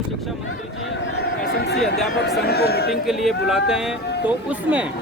शिक्षा मंत्री जी एसएमसी अध्यापक संघ को मीटिंग के लिए बुलाते हैं तो उसमें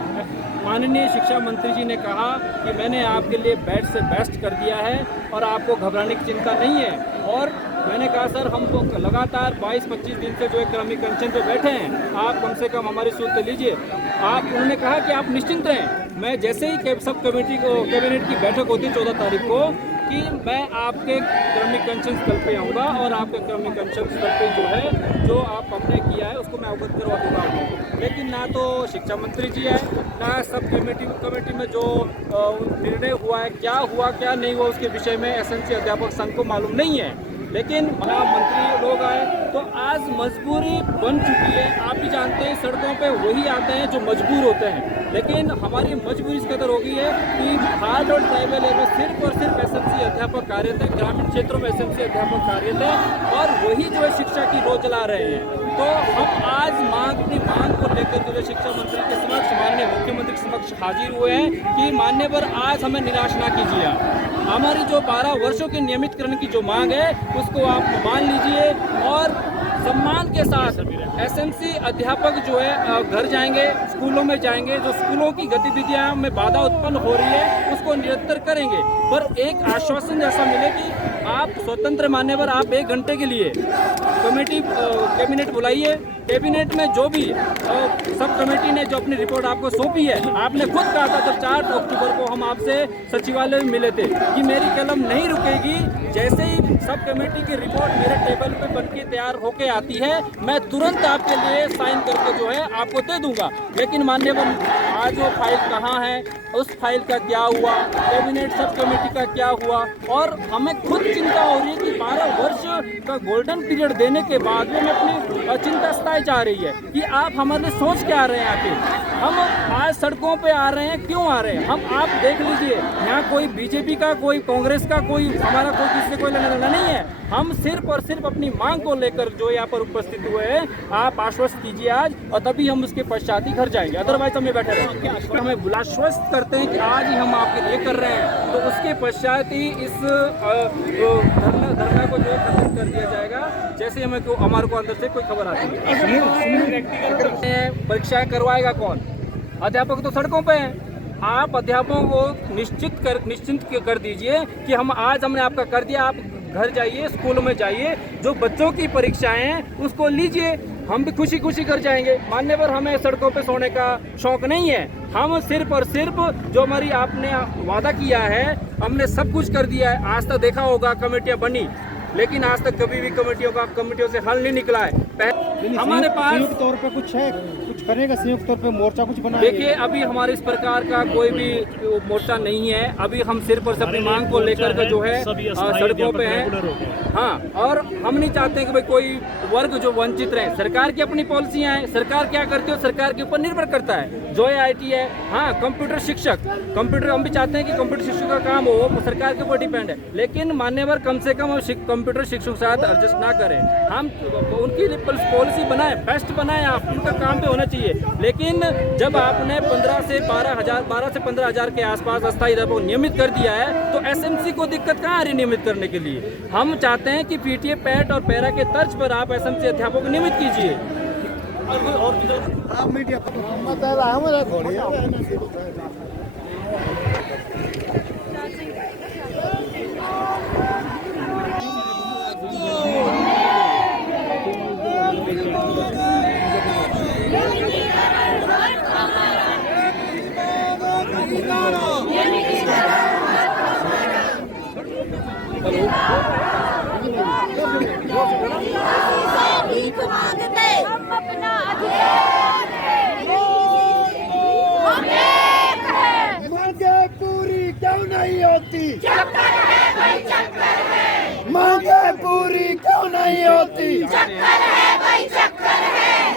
माननीय शिक्षा मंत्री जी ने कहा कि मैंने आपके लिए बेस्ट से बेस्ट कर दिया है और आपको घबराने की चिंता नहीं है। और मैंने कहा सर हम तो लगातार 22-25 दिन से जो है क्रमिक अनशन पे बैठे हैं, आप कम से कम हमारी सूझ तो लीजिए। उन्होंने कहा कि आप निश्चिंत रहें, मैं जैसे ही सब कैबिनेट की बैठक होती है 14 तारीख को कि मैं आपके क्रमिक अनशन स्थल पे आऊँगा और आपके क्रमिक अनशन स्थल पे जो है जो आप हमने किया है उसको मैं अवगत करवा दूँगा। लेकिन ना तो शिक्षा मंत्री जी है, ना सब कमेटी में जो निर्णय हुआ है, क्या हुआ क्या नहीं हुआ उसके विषय में एसएमसी अध्यापक संघ को मालूम नहीं है। लेकिन मंत्री लोग आए तो आज मजबूरी बन चुकी है। आप भी जानते हैं सड़कों पे वही आते हैं जो मजबूर होते हैं, लेकिन हमारी मजबूरी इस कदर हो गई है कि हार्ड और ट्राइबल एरिया में सिर्फ और सिर्फ एसएमसी अध्यापक कार्यरत है, ग्रामीण क्षेत्रों में एसएमसी अध्यापक कार्यरत है और वही जो है शिक्षा की रो चला रहे हैं। तो हम आज अपनी मांग को लेकर जो है शिक्षा मंत्री के समक्ष, माननीय मुख्यमंत्री के समक्ष हाजिर हुए हैं कि मान्यवर आज हमें निराश ना कीजिए। हमारी जो 12 वर्षों के नियमितकरण की जो मांग है उसको आप मान लीजिए और सम्मान के साथ एसएमसी अध्यापक जो है घर जाएंगे, स्कूलों में जाएंगे, जो स्कूलों की गतिविधियां में बाधा उत्पन्न हो रही है उसको निरंतर करेंगे। पर एक आश्वासन ऐसा मिले कि आप स्वतंत्र मान्यवर आप 1 घंटे के लिए कैबिनेट बुलाइए। कैबिनेट में जो भी सब कमेटी ने जो अपनी रिपोर्ट आपको सौंपी है, आपने खुद कहा था जब 4 अक्टूबर को हम आपसे सचिवालय में मिले थे कि मेरी कलम नहीं रुकेगी, जैसे ही सब कमेटी की रिपोर्ट मेरे टेबल पे बनके तैयार होके आती है मैं तुरंत आपके लिए साइन करके जो है आपको दे दूंगा। लेकिन मान्यवर आज वो फाइल कहाँ है, उस फाइल का क्या हुआ, कैबिनेट सब कमेटी का क्या हुआ, और हमें खुद चिंता हो रही है कि 12 वर्ष का गोल्डन पीरियड देने के बाद भी हमें अपनी चिंता सताई जा रही है कि आप हमारे सोच के आ रहे हैं। आके हम आज सड़कों पे आ रहे हैं, क्यों आ रहे हैं? हम आप देख लीजिए, यहाँ कोई बीजेपी का, कोई कांग्रेस का, कोई हमारा कोई किसी से कोई लेना देना नहीं है। हम सिर्फ और सिर्फ अपनी मांग को लेकर जो यहाँ पर उपस्थित हुए हैं। आप आश्वस्त कीजिए आज और तभी हम उसके पश्चात ही घर जाएंगे, अदरवाइज हमें बैठे रहेंगे। हमें आश्वस्त करते हैं कि आज ही हम आपके लिए कर रहे हैं, तो उसके पश्चात ही इस धरना को जो है खत्म कर दिया जाएगा। जैसे हमें हमारे को अंदर से कोई खबर आती है। परीक्षाएं करवाएगा कौन? अध्यापक तो सड़कों पे हैं। आप अध्यापकों को निश्चिंत कर दीजिए कि हमने आपका कर दिया। आप घर जाइए, स्कूलों में जाइए, जो बच्चों की परीक्षाएं हैं उसको लीजिए, हम भी खुशी खुशी कर जाएंगे। मान्यवर हमें सड़कों पे सोने का शौक नहीं है। हम सिर्फ और सिर्फ जो हमारी आपने वादा किया है हमने सब कुछ कर दिया है। आज तक देखा होगा कमेटियां बनी, लेकिन आज तक कभी भी कमेटियों से हल नहीं निकला है। हमारे पास संयुक्त तौर पे कुछ है, कुछ करेगा संयुक्त तौर पे मोर्चा कुछ बनाएगा? देखिए, अभी हमारे इस प्रकार का कोई भी मोर्चा नहीं है। अभी हम सिर्फ और सिर्फ अपनी मांग को लेकर के जो है सड़कों पे हैं। हाँ, और हम नहीं चाहते हैं कि भाई कोई वर्ग जो वंचित रहे। सरकार की अपनी पॉलिसियां हैं, सरकार क्या करती है सरकार के ऊपर निर्भर करता है। जो आईटी है, हाँ, कंप्यूटर शिक्षक, हम भी चाहते हैं कि कंप्यूटर शिक्षक का काम हो, वो सरकार के ऊपर डिपेंड है। लेकिन मान्यवर कम से कम कंप्यूटर शिक्षक के साथ एडजस्ट ना करें। हम उनकी पॉलिसी बनाए, बेस्ट बनाए, आप उनका काम पे होना चाहिए। लेकिन जब आपने 12 से 15 हजार के आसपास अस्थायी अध्यापकों को नियमित कर दिया है तो एसएमसी को दिक्कत कहाँ आ रही नियमित करने के लिए? हम चाहते हैं कि पीटीए, पैट और पैरा के तर्ज पर आप एसएमसी अध्यापकों को नियमित कीजिए। आप मीडिया हम अपना अधिकार मांगे पूरी क्यों नहीं होती? चक्कर है भाई, चक्कर है। मांगे पूरी क्यों नहीं होती? चक्कर है भाई, चक्कर है।